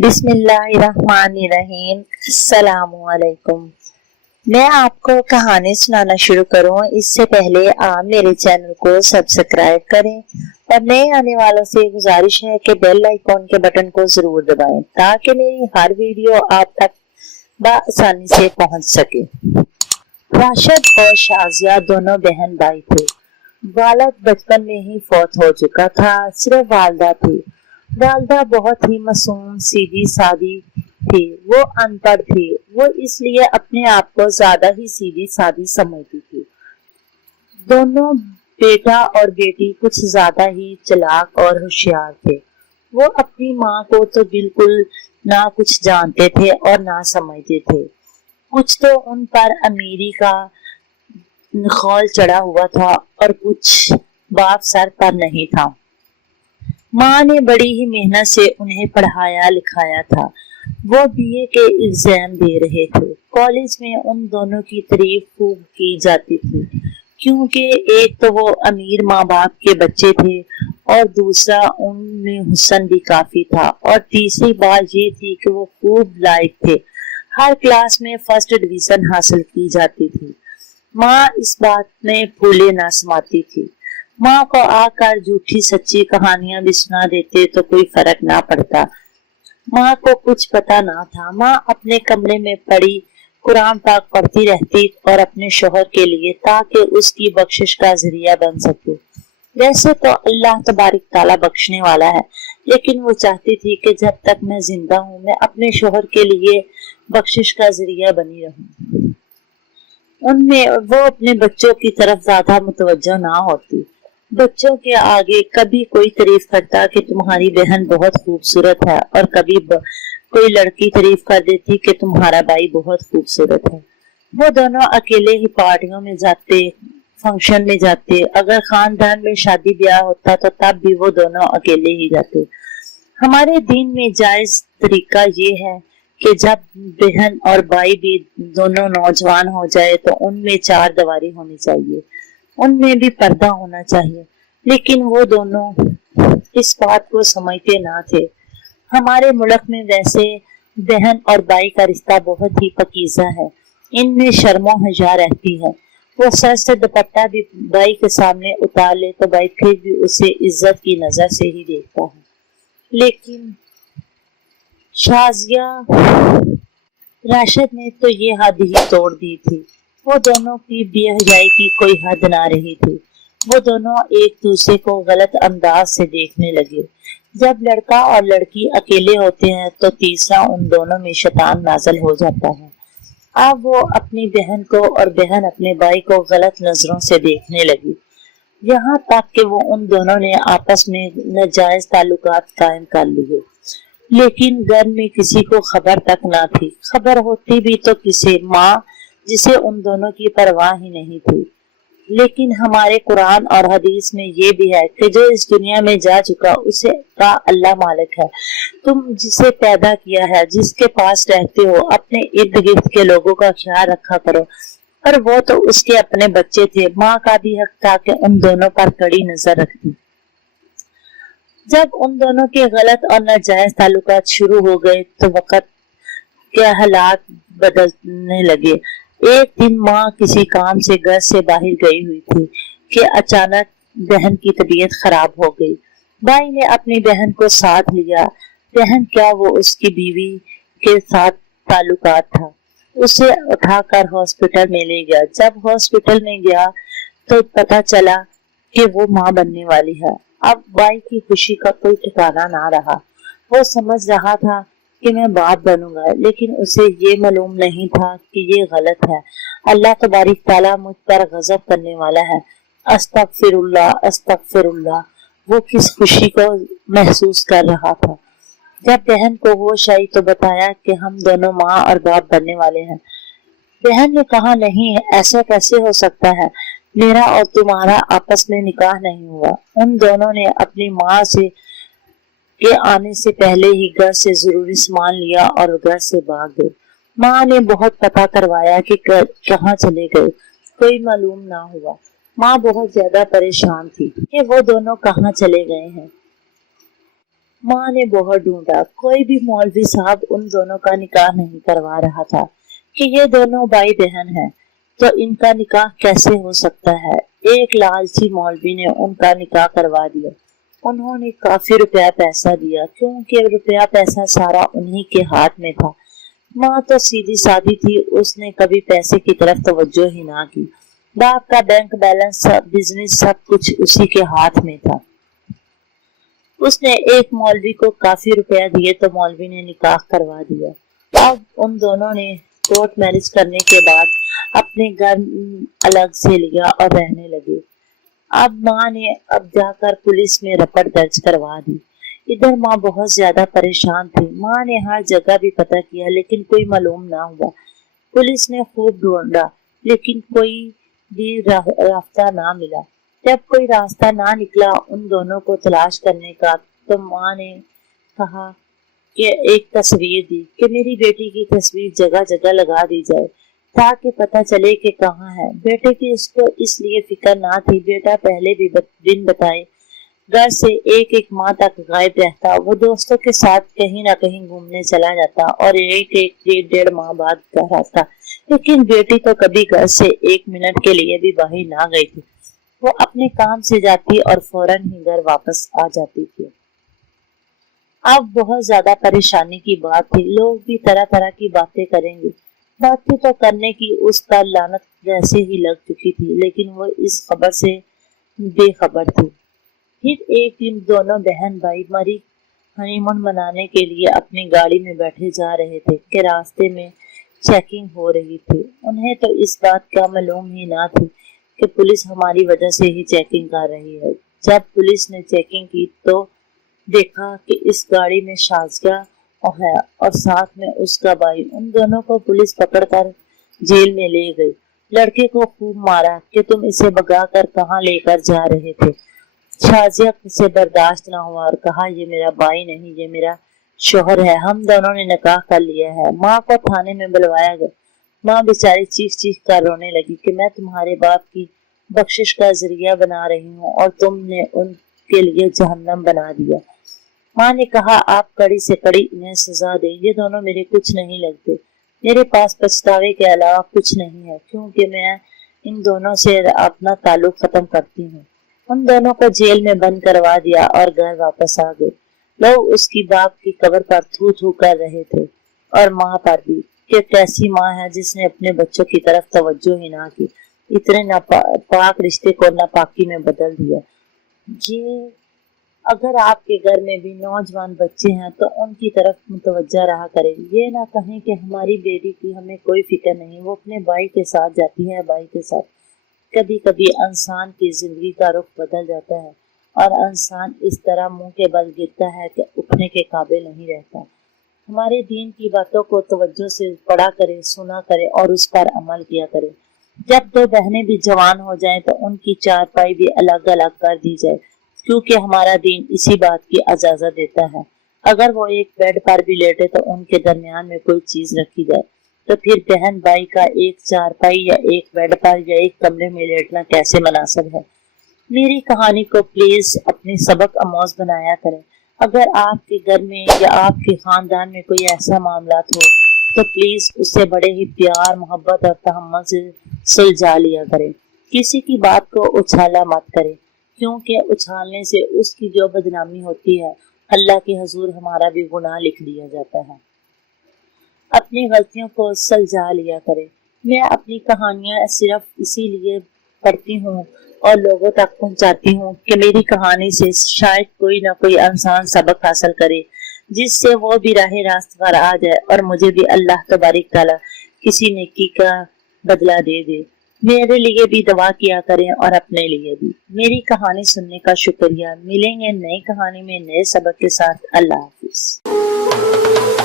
बिस्मिल्लाहिर्रहमानिर्रहीम। अस्सलाम वालेकुम। मैं आपको कहानी सुनाना शुरू करूं इससे पहले आप मेरे चैनल को सब्सक्राइब करें और नए आने वालों से गुजारिश है कि बेल आइकॉन के बटन को जरूर दबाएं ताकि मेरी हर वीडियो आप तक बआसानी से पहुंच सके। राशिद और शाजिया दोनों बहन भाई थे। वालिद बचपन में ही फौत हो चुका था, सिर्फ वालदा थी। वालदा बहुत ही मासूम सीधी सादी थी। वो अनपढ़ थी, वो इसलिए अपने आप को ज्यादा ही सीधी सादी समझती थी। दोनों बेटा और बेटी कुछ ज्यादा ही चालाक और होशियार थे। वो अपनी माँ को तो बिल्कुल ना कुछ जानते थे और ना समझते थे। कुछ तो उन पर अमीरी का खौल चढ़ा हुआ था और कुछ बाप सर पर नहीं था। माँ ने बड़ी ही मेहनत से उन्हें पढ़ाया लिखाया था। वो बीए के एग्जाम दे रहे थे। कॉलेज में उन दोनों की तारीफ खूब की जाती थी क्योंकि एक तो वो अमीर माँ बाप के बच्चे थे और दूसरा उनमें हुस्न भी काफी था और तीसरी बात ये थी कि वो खूब लायक थे। हर क्लास में फर्स्ट डिवीजन हासिल की जाती थी। माँ इस बात में फूले ना समाती थी। माँ को आकर झूठी सच्ची कहानियां भी सुना देते तो कोई फर्क ना पड़ता। माँ को कुछ पता ना था। माँ अपने कमरे में पड़ी कुरान पाक पढ़ती रहती और अपने शोहर के लिए ताकि उसकी बख्शिश का जरिया बन सके। वैसे तो अल्लाह तबारक ताला बख्शने वाला है, लेकिन वो चाहती थी कि जब तक मैं जिंदा हूँ मैं अपने शोहर के लिए बख्शिश का जरिया बनी रहूं। उनमें वो अपने बच्चों की तरफ ज्यादा मुतवज्जो ना होती। बच्चों के आगे कभी कोई तारीफ करता कि तुम्हारी बहन बहुत खूबसूरत है और कभी कोई लड़की तारीफ कर देती कि तुम्हारा भाई बहुत खूबसूरत है। वो दोनों अकेले ही पार्टियों में जाते, फंक्शन में जाते। अगर खानदान में शादी ब्याह होता तो तब भी वो दोनों अकेले ही जाते। हमारे दीन में जायज तरीका ये है कि जब बहन और भाई भी दोनों नौजवान हो जाए तो उनमें चार दीवारी होनी चाहिए, उनमें भी पर्दा होना चाहिए। लेकिन वो दोनों इस बात को समझते ना थे। हमारे मुल्क में वैसे बहन और भाई का रिश्ता बहुत ही पकीज़ा है। इनमें शर्मो हया रहती है। वो सर से दुपट्टा भी भाई के सामने उतार ले तो भाई फिर भी उसे इज्जत की नजर से ही देखता है। लेकिन शाजिया राशिद ने तो ये हद ही तोड़ दी थी। वो दोनों की बेहयाई की कोई हद ना रही थी। वो दोनों एक दूसरे को गलत अंदाज से देखने लगे। जब लड़का और लड़की अकेले होते हैं तो तीसरा उन दोनों में शैतान नाज़िल हो जाता है। अब वो अपनी बहन को और बहन अपने भाई को गलत नजरों से देखने लगी, यहाँ तक कि वो उन दोनों ने आपस में नाजायज ताल्लुकात कायम कर लिए। लेकिन घर में किसी को खबर तक ना थी। खबर होती भी तो किसे, माँ जिसे उन दोनों की परवाह ही नहीं थी। लेकिन हमारे कुरान और हदीस में ये भी है कि जो इस दुनिया में जा चुका उसे का अल्लाह मालिक है। तुम जिसे पैदा किया है, जिसके पास रहते हो, अपने इर्द गिर्द के लोगों का ख्याल रखा करो। पर वो तो उसके अपने बच्चे थे। माँ का भी हक था कि उन दोनों पर कड़ी नजर रखती। जब उन दोनों के गलत और नाजायज ताल्लुकात शुरू हो गए तो वक्त के हालात बदलने लगे। एक दिन माँ किसी काम से घर से बाहर गई हुई थी कि अचानक बहन की तबीयत खराब हो गई। भाई ने अपनी बहन को साथ लिया। बहन क्या, वो उसकी बीवी के साथ ताल्लुकात था। उसे उठाकर हॉस्पिटल में ले गया। जब हॉस्पिटल में गया तो पता चला कि वो माँ बनने वाली है। अब भाई की खुशी का कोई ठिकाना ना रहा। वो समझ रहा था कि मैं बाप बनूंगा, लेकिन उसे ये मालूम नहीं था कि ये गलत है। अल्लाह तबारक ताला मुझ पर गजब करने वाला है। अस्तगफिरुल्लाह अस्तगफिरुल्लाह। वो किस खुशी को महसूस कर रहा था। जब बहन को होश आई तो बताया कि हम दोनों माँ और बाप बनने वाले हैं। बहन ने कहा, नहीं, ऐसा कैसे हो सकता है? मेरा और तुम्हारा आपस में निकाह नहीं हुआ। उन दोनों ने अपनी माँ से के आने से पहले ही घर से जरूरी सामान लिया और घर से भाग गए। माँ ने बहुत पता करवाया कि कहाँ चले गए, कोई मालूम ना हुआ। माँ बहुत ज्यादा परेशान थी कि वो दोनों कहाँ चले गए हैं। माँ ने बहुत ढूंढा, कोई भी मौलवी साहब उन दोनों का निकाह नहीं करवा रहा था कि ये दोनों भाई बहन हैं, तो इनका निकाह कैसे हो सकता है। एक लालची मौलवी ने उनका निकाह करवा दिया। उन्होंने काफी रुपया पैसा दिया, क्योंकि रुपया पैसा सारा उन्हीं के हाथ में था। माँ तो सीधी सादी थी, उसने कभी पैसे की तरफ तवज्जो ही ना की। बाप का बैंक बैलेंस, बिजनेस, सब कुछ उसी के हाथ में था। उसने एक मौलवी को काफी रुपया दिए तो मौलवी ने निकाह करवा दिया। अब उन दोनों ने कोर्ट मैरिज करने के बाद अपने घर अलग से लिया और रहने लगे। अब माँ ने अब जाकर पुलिस में रिपोर्ट दर्ज करवा दी। इधर माँ बहुत ज्यादा परेशान थी। माँ ने हर जगह भी पता किया, लेकिन कोई मालूम ना हुआ। पुलिस ने खूब ढूंढा, लेकिन कोई भी रास्ता ना मिला। जब कोई रास्ता ना निकला उन दोनों को तलाश करने का, तो माँ ने कहा कि एक तस्वीर दी कि मेरी बेटी की तस्वीर जगह जगह लगा दी जाए ताकि पता चले कि कहाँ है। बेटे की उसको इसलिए फिक्र ना थी, बेटा पहले भी दिन बताए घर से एक एक माह तक गायब रहता। वो दोस्तों के साथ कहीं ना कहीं घूमने चला जाता और एक एक डेढ़ माह बाद घर आता, लेकिन बेटी तो कभी घर से एक मिनट के लिए भी बाहर ना गई थी। वो अपने काम से जाती और फौरन ही घर वापस आ जाती थी। अब बहुत ज्यादा परेशानी की बात थी। लोग भी तरह तरह की बातें करेंगे। बातें तो करने की उसका लानत जैसे ही लग चुकी थी, लेकिन वो इस खबर से बेखबर थी। फिर एक दिन दोनों बहन भाई मरी हनीमून मनाने के लिए अपनी गाड़ी में बैठे जा रहे थे कि रास्ते में चेकिंग हो रही थी। उन्हें तो इस बात का मालूम ही ना थी कि पुलिस हमारी वजह से ही चेकिंग कर रही है। जब पुलिस ने चेकिंग की तो देखा कि इस गाड़ी में शाज़िया है और साथ में उसका भाई। उन दोनों को पुलिस पकड़कर जेल में ले गई। लड़के को खूब मारा कि तुम इसे भगा कर कहाँ लेकर जा रहे थे। शाज़िया से बर्दाश्त न हुआ और कहा, ये मेरा भाई नहीं, ये मेरा शोहर है, हम दोनों ने निकाह कर लिया है। माँ को थाने में बुलवाया गया। माँ बेचारी चीख चीख कर रोने लगी कि मैं तुम्हारे बाप की बख्शिश का जरिया बना रही हूँ और तुमने उनके लिए जहन्नम बना दिया। माँ ने कहा, आप कड़ी से कड़ी इन्हें सजा दे, ये दोनों मेरे कुछ नहीं लगते। मेरे पास पछतावे के अलावा कुछ नहीं है, क्योंकि मैं इन दोनों से अपना ताल्लुक खत्म करती हूँ। उन दोनों को जेल में बंद करवा दिया और घर वापस आ गए। लोग उसकी बाप की कब्र पर थू थू कर रहे थे और माँ पर भी कि कैसी माँ है जिसने अपने बच्चों की तरफ तवज्जो ही ना की, इतने नापाक रिश्ते को नापाकी में बदल दिया। ये अगर आपके घर में भी नौजवान बच्चे हैं तो उनकी तरफ मुतवज्जा रहा करें। ये ना कहें कि हमारी बेटी की हमें कोई फिक्र नहीं, वो अपने भाई के साथ जाती है, भाई के साथ। कभी कभी इंसान की जिंदगी का रुख बदल जाता है और इंसान इस तरह मुंह के बल गिरता है कि उठने के काबिल नहीं रहता। हमारे दीन की बातों को तवज्जो से पढ़ा करे, सुना करे और उस पर अमल किया करे। जब दो बहनें भी जवान हो जाएं तो उनकी चारपाई भी अलग अलग कर दी जाए, क्योंकि हमारा दीन इसी बात की इजाजत देता है। अगर वो एक बेड पर भी लेटे तो उनके दरमियान में कोई चीज रखी जाए। तो फिर बहन भाई का एक चारपाई या एक बेड पर या एक कमरे में लेटना कैसे मुनासिब है। मेरी कहानी को प्लीज अपने सबक आमोज बनाया करें। अगर आपके घर में या आपके खानदान में कोई ऐसा मामला हो तो प्लीज उसे बड़े ही प्यार, मोहब्बत और तहम्मुल से सुलझा लिया करें। किसी की बात को उछाला मत करें, क्योंकि उछालने से उसकी जो बदनामी होती है अल्लाह के हुजूर हमारा भी गुनाह लिख दिया जाता है। अपनी गलतियों को सुलझा लिया करें। मैं अपनी कहानियां सिर्फ इसीलिए पढ़ती हूँ और लोगों तक पहुँचाती हूँ कि मेरी कहानी से शायद कोई ना कोई इंसान सबक हासिल करे, जिससे वो भी राह रास्त पर आ जाए और मुझे भी अल्लाह तबारक तआला किसी नेकी का बदला दे दे। मेरे लिए भी दुआ किया करें और अपने लिए भी। मेरी कहानी सुनने का शुक्रिया। मिलेंगे नई कहानी में नए सबक के साथ। अल्लाह हाफिज।